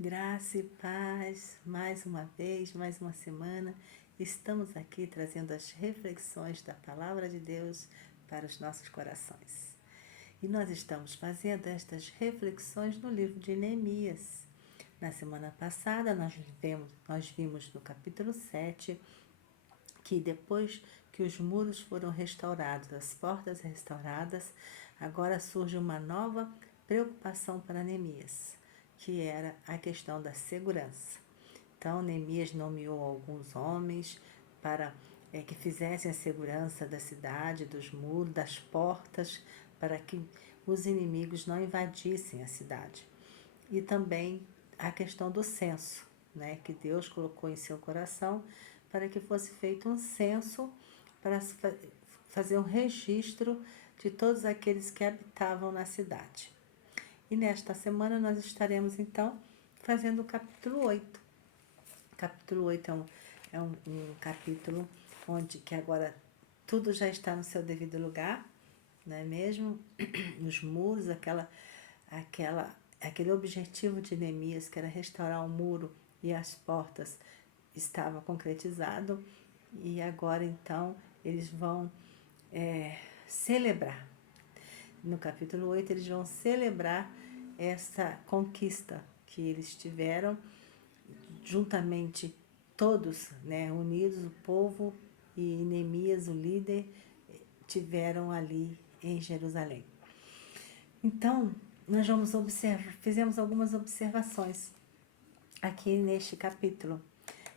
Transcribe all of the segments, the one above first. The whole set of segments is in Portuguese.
Graça e paz, mais uma vez, mais uma semana, estamos aqui trazendo as reflexões da Palavra de Deus para os nossos corações. E nós estamos fazendo estas reflexões no livro de Neemias. Na semana passada, nós vimos no capítulo 7 que depois que os muros foram restaurados, as portas restauradas, agora surge uma nova preocupação para Neemias, que era a questão da segurança. Então, Neemias nomeou alguns homens para que fizessem a segurança da cidade, dos muros, das portas, para que os inimigos não invadissem a cidade. E também a questão do censo, né, que Deus colocou em seu coração para que fosse feito um censo para fazer um registro de todos aqueles que habitavam na cidade. E nesta semana nós estaremos então fazendo o capítulo 8. O capítulo 8 é um capítulo onde que agora tudo já está no seu devido lugar, não é mesmo? Os muros, aquele objetivo de Neemias, que era restaurar o muro e as portas, estava concretizado. E agora então eles vão celebrar. No capítulo 8 eles vão celebrar essa conquista que eles tiveram, juntamente todos, né, unidos, o povo e Neemias, o líder, tiveram ali em Jerusalém. Então, nós fizemos algumas observações aqui neste capítulo.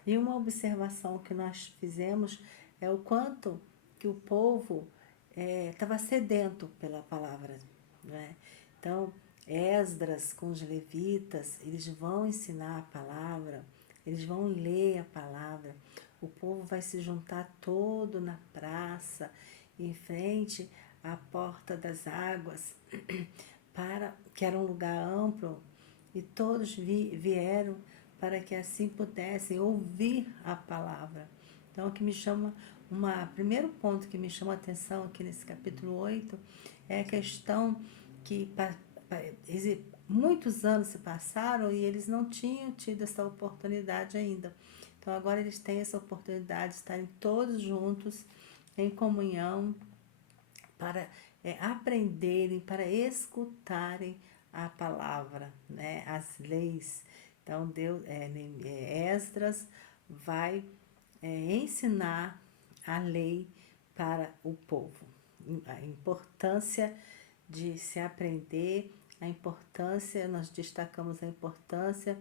E uma observação que nós fizemos é o quanto que o povo estava sedento pela palavra, né? Então, Esdras com os levitas, eles vão ensinar a palavra, eles vão ler a palavra, o povo vai se juntar todo na praça, em frente à porta das águas, que era um lugar amplo, e todos vieram para que assim pudessem ouvir a palavra. Então, o que me chama, primeiro ponto que me chama a atenção aqui nesse capítulo 8 é a questão que muitos anos se passaram e eles não tinham tido essa oportunidade ainda. Então, agora eles têm essa oportunidade de estarem todos juntos, em comunhão, para aprenderem, para escutarem a palavra, né, as leis. Então, Esdras vai ensinar a lei para o povo. A importância de se aprender, nós destacamos a importância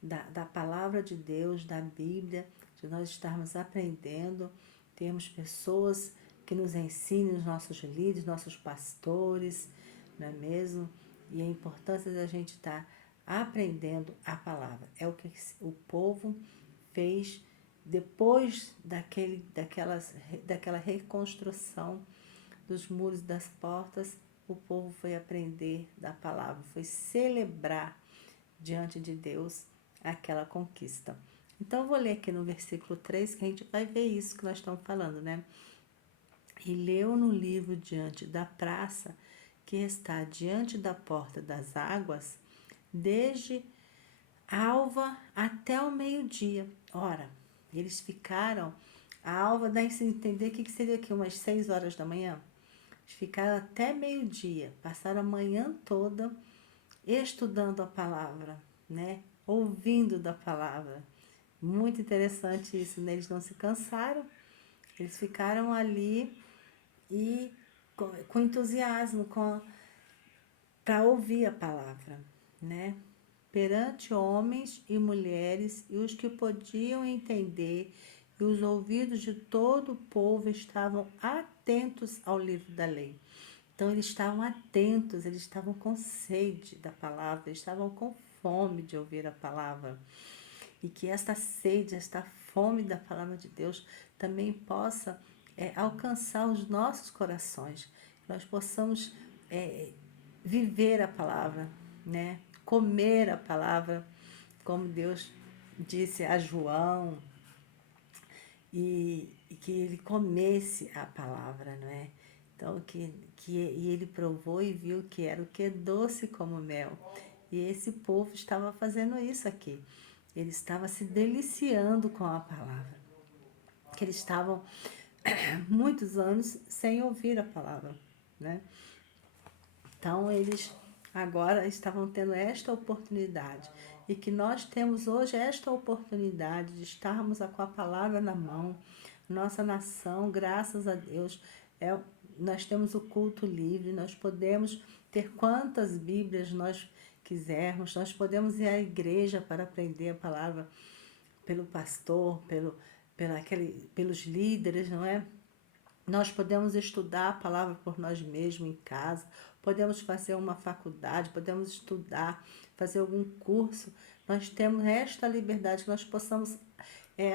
da palavra de Deus, da Bíblia, de nós estarmos aprendendo, termos pessoas que nos ensinem, os nossos líderes, nossos pastores, não é mesmo? E a importância da gente estar aprendendo a palavra. É o que o povo fez depois daquela reconstrução dos muros e das portas. O povo foi aprender da palavra, foi celebrar diante de Deus aquela conquista. Então, eu vou ler aqui no versículo 3, que a gente vai ver isso que nós estamos falando, né? E leu no livro diante da praça, que está diante da porta das águas, desde alva até o meio-dia. Ora, eles ficaram, a alva dá a entender que seria aqui, umas 6 horas da manhã. Eles ficaram até meio-dia, passaram a manhã toda estudando a palavra, né? Ouvindo da palavra. Muito interessante isso, né? Eles não se cansaram, eles ficaram ali e com entusiasmo, para ouvir a palavra, né? Perante homens e mulheres e os que podiam entender, e os ouvidos de todo o povo estavam atentos ao livro da lei. Então, eles estavam atentos, eles estavam com sede da palavra, eles estavam com fome de ouvir a palavra. E que esta sede, esta fome da palavra de Deus também possa alcançar os nossos corações. Que nós possamos viver a palavra, né? Comer a palavra, como Deus disse a João, e que ele comesse a palavra, não é? Então, e ele provou e viu que era o que? Doce como mel. E esse povo estava fazendo isso aqui. Ele estava se deliciando com a palavra. Que eles estavam muitos anos sem ouvir a palavra, né? Então, eles agora estavam tendo esta oportunidade. E que nós temos hoje esta oportunidade de estarmos com a palavra na mão. Nossa nação, graças a Deus, nós temos o culto livre, nós podemos ter quantas Bíblias nós quisermos, nós podemos ir à igreja para aprender a palavra pelo pastor, pelos líderes, não é? Nós podemos estudar a palavra por nós mesmos em casa, podemos fazer uma faculdade, podemos estudar, fazer algum curso. Nós temos esta liberdade, que nós possamos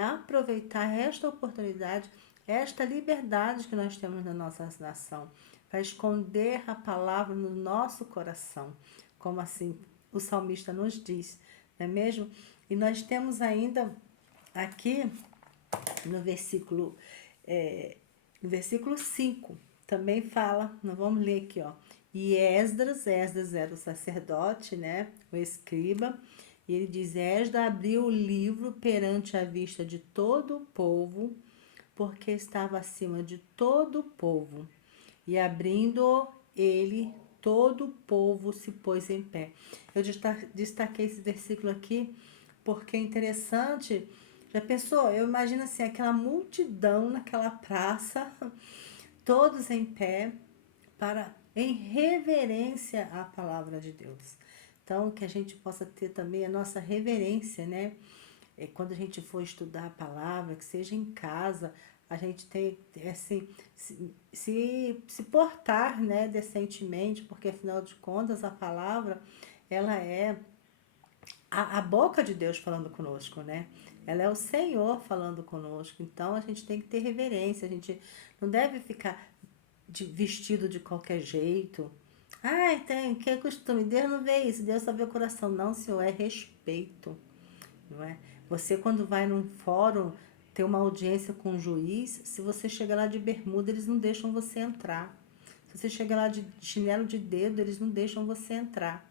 aproveitar esta oportunidade, esta liberdade que nós temos na nossa nação, para esconder a palavra no nosso coração, como assim o salmista nos diz, não é mesmo? E nós temos ainda aqui no versículo 5, também fala, nós vamos ler aqui, ó. E Esdras era o sacerdote, né? O escriba. E ele diz: Esdras abriu o livro perante a vista de todo o povo, porque estava acima de todo o povo. E abrindo ele, todo o povo se pôs em pé. Eu destaquei esse versículo aqui porque é interessante. Já pensou? Eu imagino assim, aquela multidão naquela praça, todos em pé, em reverência à palavra de Deus. Então, que a gente possa ter também a nossa reverência, né? Quando a gente for estudar a palavra, que seja em casa, a gente tem, assim, se portar, né, decentemente, porque afinal de contas a palavra, ela é a boca de Deus falando conosco, né? Ela é o Senhor falando conosco. Então a gente tem que ter reverência. A gente não deve ficar vestido de qualquer jeito. Ai, que é costume. Deus não vê isso. Deus só vê o coração. Não, Senhor, é respeito. Não é? Você, quando vai num fórum ter uma audiência com um juiz, se você chega lá de bermuda, eles não deixam você entrar. Se você chega lá de chinelo de dedo, eles não deixam você entrar.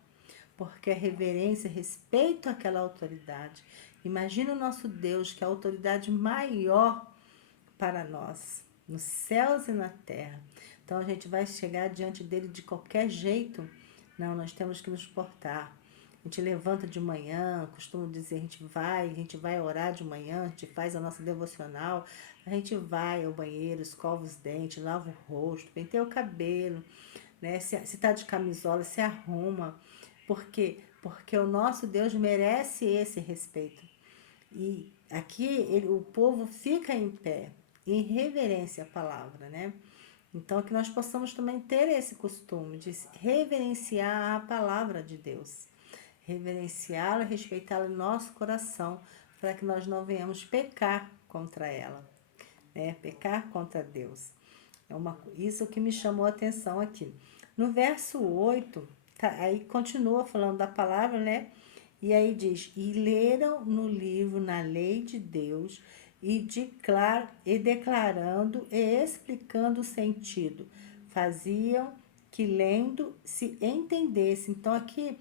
Porque é reverência, respeito àquela autoridade. Imagina o nosso Deus, que é a autoridade maior para nós, nos céus e na terra. Então a gente vai chegar diante dele de qualquer jeito? Não, nós temos que nos portar. A gente levanta de manhã, costumo dizer, a gente vai orar de manhã, a gente faz a nossa devocional, a gente vai ao banheiro, escova os dentes, lava o rosto, penteia o cabelo, né? Se está de camisola, se arruma. Por quê? Porque o nosso Deus merece esse respeito. E aqui o povo fica em pé, em reverência à palavra, né? Então, que nós possamos também ter esse costume de reverenciar a palavra de Deus. Reverenciá-la, respeitá-la em nosso coração, para que nós não venhamos pecar contra ela, né? Pecar contra Deus. Isso que me chamou a atenção aqui. No verso 8, aí continua falando da palavra, né? E aí diz: E leram no livro, na lei de Deus, e declarando e explicando o sentido. Faziam que lendo se entendesse. Então, aqui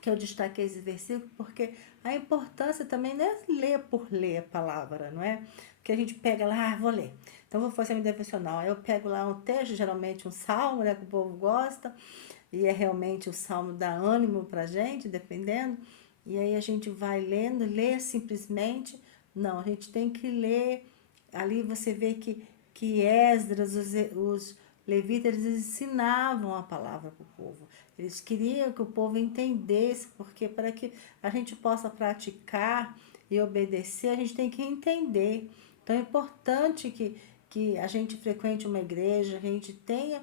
que eu destaquei esse versículo, porque a importância também não é ler por ler a palavra, não é? Porque a gente pega lá, vou ler. Então, vou fazer minha devocional. Aí eu pego lá um texto, geralmente um salmo, né, que o povo gosta, e é realmente o salmo dá ânimo pra gente, dependendo. E aí a gente vai lendo, lê simplesmente. Não, a gente tem que ler. Ali você vê que Esdras, os levitas, eles ensinavam a palavra para o povo. Eles queriam que o povo entendesse, porque para que a gente possa praticar e obedecer, a gente tem que entender. Então é importante que a gente frequente uma igreja, a gente tenha,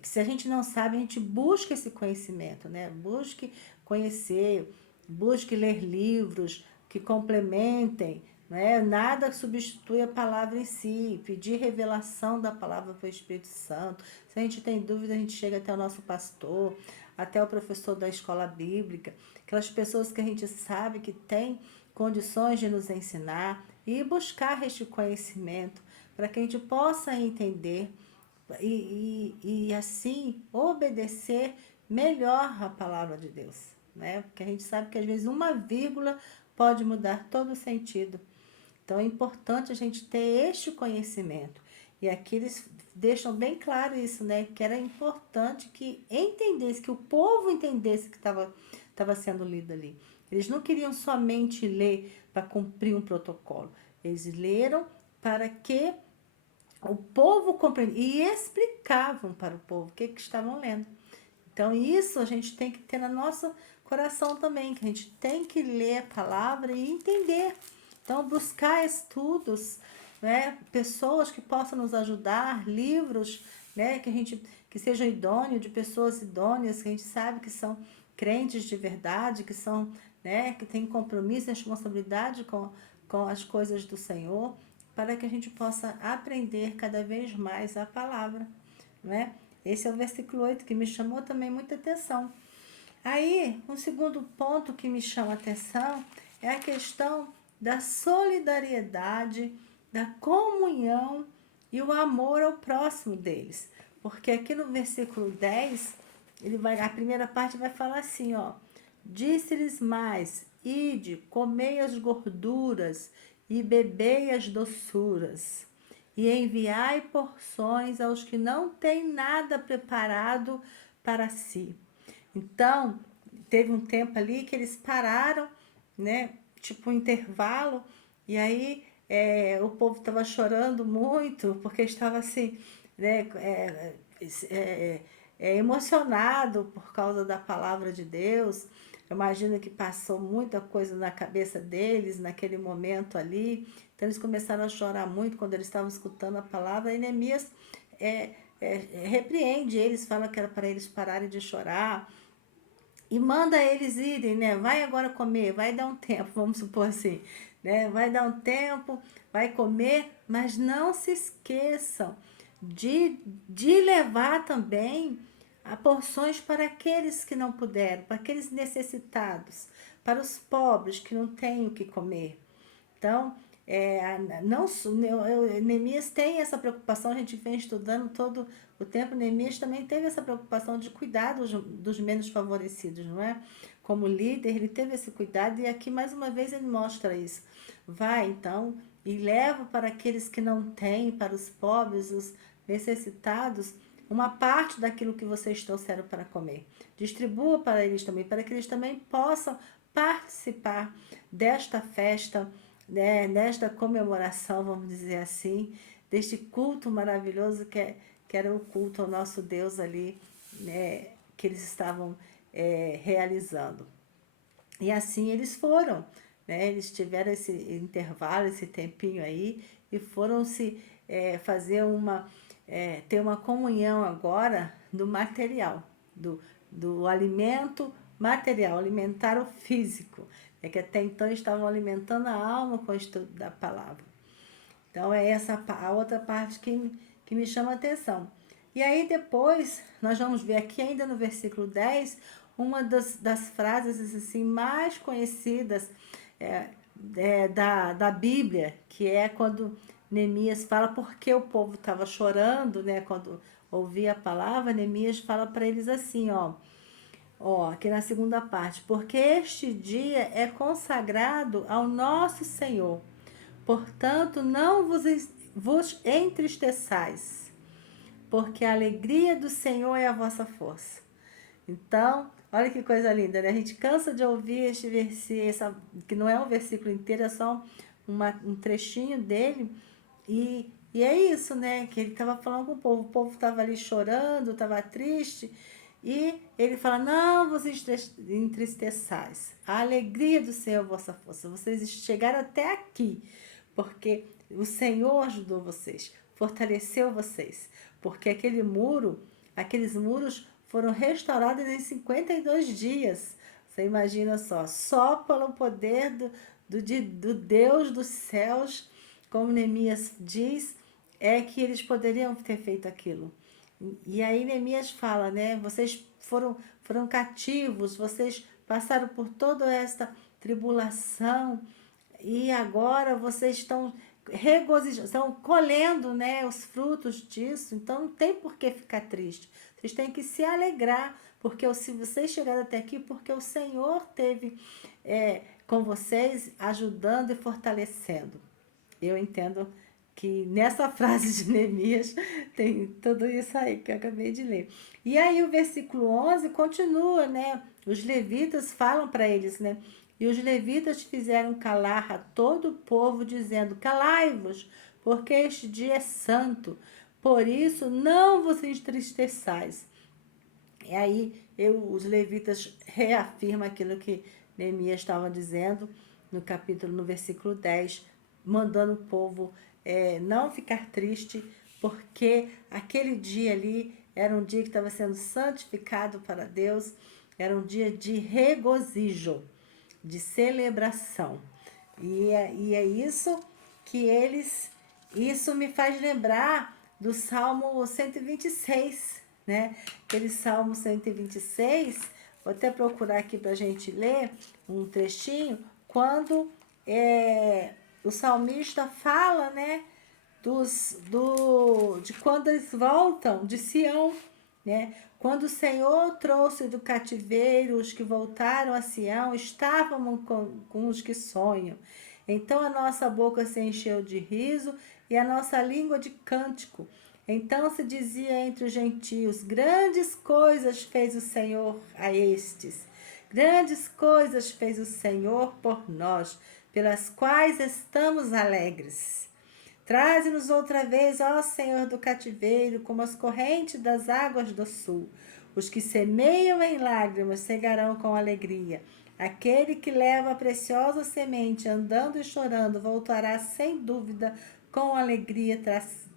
que se a gente não sabe, a gente busque esse conhecimento, né? Busque conhecer, busque ler livros que complementem, né? Nada substitui a palavra em si. Pedir revelação da palavra para o Espírito Santo. Se a gente tem dúvida, a gente chega até o nosso pastor, até o professor da escola bíblica, aquelas pessoas que a gente sabe que tem condições de nos ensinar e buscar este conhecimento para que a gente possa entender e assim obedecer, melhor a palavra de Deus, né? Porque a gente sabe que às vezes uma vírgula pode mudar todo o sentido. Então é importante a gente ter este conhecimento. E aqui eles deixam bem claro isso, né? Que era importante que entendesse, que o povo entendesse que estava sendo lido ali. Eles não queriam somente ler para cumprir um protocolo. Eles leram para que o povo compreendesse e explicavam para o povo o que estavam lendo. Então isso a gente tem que ter no nosso coração também, que a gente tem que ler a palavra e entender. Então buscar estudos, né, pessoas que possam nos ajudar, livros, né, que sejam idôneos, de pessoas idôneas, que a gente sabe que são crentes de verdade, que são, né, que têm compromisso e responsabilidade com as coisas do Senhor, para que a gente possa aprender cada vez mais a palavra, né? Esse é o versículo 8 que me chamou também muita atenção. Aí, um segundo ponto que me chama a atenção é a questão da solidariedade, da comunhão e o amor ao próximo deles. Porque aqui no versículo 10, a primeira parte vai falar assim, ó: disse-lhes mais: ide, comei as gorduras e bebei as doçuras, e enviai porções aos que não têm nada preparado para si. Então, teve um tempo ali que eles pararam, né? Tipo um intervalo, e aí o povo estava chorando muito, porque estava assim, né? Emocionado por causa da palavra de Deus. Eu imagino que passou muita coisa na cabeça deles naquele momento ali. Então eles começaram a chorar muito quando eles estavam escutando a palavra. E Neemias repreende eles, fala que era para eles pararem de chorar e manda eles irem, né? Vai agora comer, vai dar um tempo, vamos supor assim, né? Vai dar um tempo, vai comer, mas não se esqueçam de levar também a porções para aqueles que não puderam, para aqueles necessitados, para os pobres que não têm o que comer. Então, não, Neemias tem essa preocupação, a gente vem estudando todo o tempo. Neemias também teve essa preocupação de cuidar dos menos favorecidos, não é? Como líder, ele teve esse cuidado e aqui mais uma vez ele mostra isso. Vai então e leva para aqueles que não têm, para os pobres, os necessitados, uma parte daquilo que vocês trouxeram para comer. Distribua para eles também, para que eles também possam participar desta festa, né, nesta comemoração, vamos dizer assim, deste culto maravilhoso que era o culto ao nosso Deus ali, né, que eles estavam realizando. E assim eles foram, né, eles tiveram esse intervalo, esse tempinho aí, e foram se fazer ter uma comunhão agora do material, do alimento material, alimentar o físico. É que até então estavam alimentando a alma com o estudo da palavra. Então é essa a outra parte que me chama a atenção. E aí depois, nós vamos ver aqui ainda no versículo 10, uma das frases assim, mais conhecidas da Bíblia, que é quando Neemias fala porque o povo estava chorando, né? Quando ouvia a palavra, Neemias fala para eles assim, aqui na segunda parte: porque este dia é consagrado ao nosso Senhor, portanto não vos entristeçais, porque a alegria do Senhor é a vossa força. Então, olha que coisa linda, né? A gente cansa de ouvir este versículo, que não é um versículo inteiro, é só um trechinho dele, e é isso, né? Que ele estava falando com o povo estava ali chorando, estava triste, e ele fala: não vos entristeçais, a alegria do Senhor é a vossa força. Vocês chegaram até aqui, porque o Senhor ajudou vocês, fortaleceu vocês, porque aqueles muros foram restaurados em 52 dias. Você imagina só pelo poder do Deus dos céus, como Neemias diz, é que eles poderiam ter feito aquilo. E aí Neemias fala, né? Vocês foram cativos, vocês passaram por toda esta tribulação e agora vocês estão regozijando, estão colhendo, né, os frutos disso. Então não tem por que ficar triste. Vocês têm que se alegrar, porque se vocês chegaram até aqui, porque o Senhor teve com vocês, ajudando e fortalecendo. Eu entendo que nessa frase de Neemias tem tudo isso aí que eu acabei de ler. E aí o versículo 11 continua, né? Os levitas falam para eles, né? E os levitas fizeram calar a todo o povo, dizendo: calai-vos, porque este dia é santo. Por isso não vos entristeçais. E aí os levitas reafirmam aquilo que Neemias estava dizendo no versículo 10, mandando o povo não ficar triste, porque aquele dia ali era um dia que estava sendo santificado para Deus, era um dia de regozijo, de celebração. E é isso que isso me faz lembrar do Salmo 126, né? Aquele Salmo 126, vou até procurar aqui para a gente ler um trechinho, quando o salmista fala, né? De quando eles voltam de Sião, né? Quando o Senhor trouxe do cativeiro os que voltaram a Sião, estávamos com os que sonham. Então a nossa boca se encheu de riso e a nossa língua de cântico. Então se dizia entre os gentios: grandes coisas fez o Senhor a estes. Grandes coisas fez o Senhor por nós, pelas quais estamos alegres. Traze-nos outra vez, ó Senhor do cativeiro, como as correntes das águas do sul. Os que semeiam em lágrimas cegarão com alegria. Aquele que leva a preciosa semente, andando e chorando, voltará sem dúvida com alegria,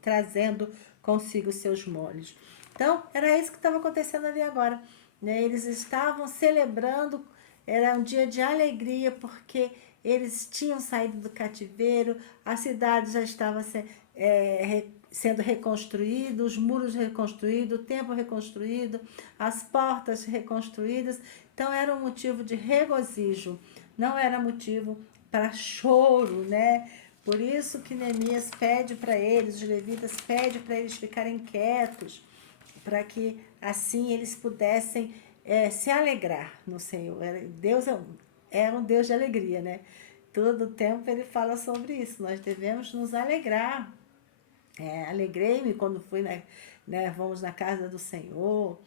trazendo consigo seus molhos. Então, era isso que estava acontecendo ali agora, né? Eles estavam celebrando, era um dia de alegria, porque eles tinham saído do cativeiro, a cidade já estava sendo reconstruída, os muros reconstruídos, o templo reconstruído, as portas reconstruídas. Então era um motivo de regozijo, não era motivo para choro, né? Por isso que Neemias pede para eles, os levitas pedem para eles ficarem quietos, para que assim eles pudessem se alegrar no Senhor. Deus é um Deus de alegria, né? Todo o tempo ele fala sobre isso. Nós devemos nos alegrar. Alegrei-me quando fui, né, vamos na casa do Senhor.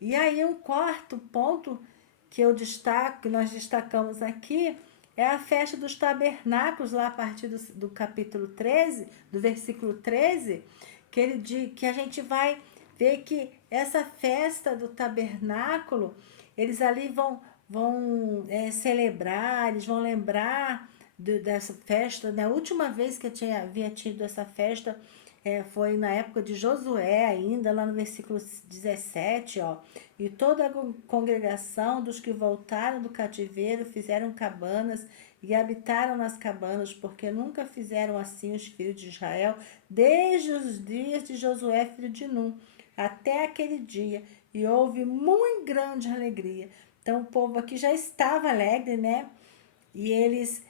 E aí um quarto ponto que eu destaco, que nós destacamos aqui, é a festa dos tabernáculos, lá a partir do capítulo 13, do versículo 13, que a gente vai ver que essa festa do tabernáculo, eles ali vão celebrar, eles vão lembrar dessa festa. Na última vez que havia tido essa festa, foi na época de Josué ainda, lá no versículo 17, ó. E toda a congregação dos que voltaram do cativeiro fizeram cabanas e habitaram nas cabanas, porque nunca fizeram assim os filhos de Israel, desde os dias de Josué, filho de Num, até aquele dia. E houve muito grande alegria. Então o povo aqui já estava alegre, né? E eles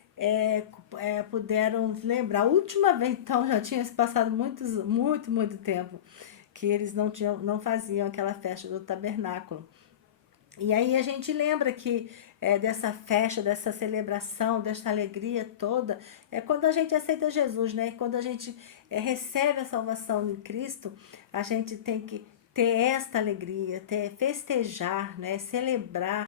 puderam lembrar. A última vez, então, já tinha se passado muito tempo que eles não faziam aquela festa do tabernáculo. E aí a gente lembra que dessa festa, dessa celebração, dessa alegria toda, é quando a gente aceita Jesus, né? Quando a gente recebe a salvação em Cristo, a gente tem que ter esta alegria, festejar, né? Celebrar